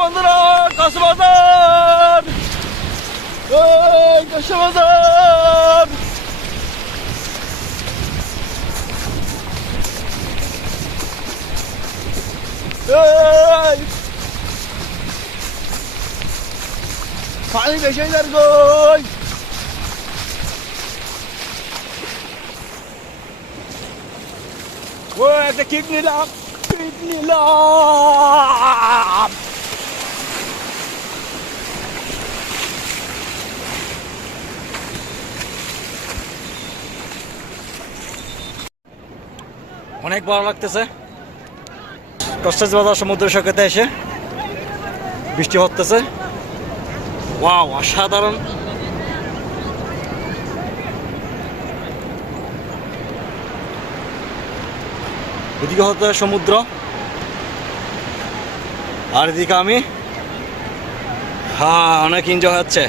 বন্ধুরা, কক্সবাজার, কক্সবাজার। পানি বেশি যার গই। ও একটা কিক নিলাম। অনেক ভালো লাগতেছে কক্সবাজার সমুদ্র সৈকতে এসে। বৃষ্টি হতেছে, ওয়াও অসাধারণ। এদিকে হতে সমুদ্র, আর এদিকে আমি। হ্যাঁ, অনেক এনজয় হচ্ছে।